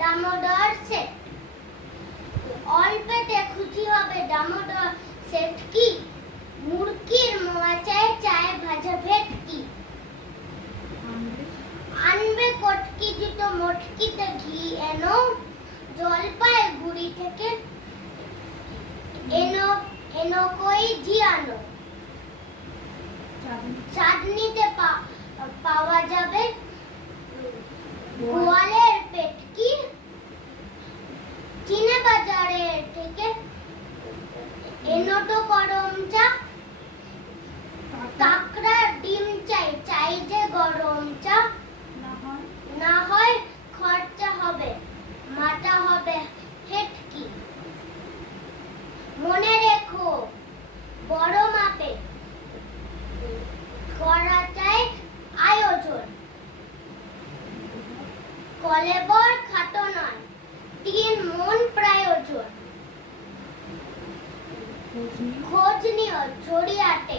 Damodar set. অল্পেতে খুশি হবে Damodar set কি? মুরগির মোয়াচায় চায় ভাজা ভেটকি। আনবে কটকি জুতো মটকিতে ঘি এনো, জলপাইগুড়ি থেকে এনো এনো কই জিয়ানো। চাটনিতে পাওয়া যাবে গোয়ালের পেটকি। চিনে বাজারে থেকে এনোটো গরম চা। কাকড়ার ডিম চাই চাই যে গরম চা। না হয় খরচা হবে মাটা হবে হেটকি। মনে রেখো বড় মাপে করা চাই আয়োজন। কলেবর খাটো নয় 3 মন প্রয়োজন। খোঁজ নিও ঝরিয়াতে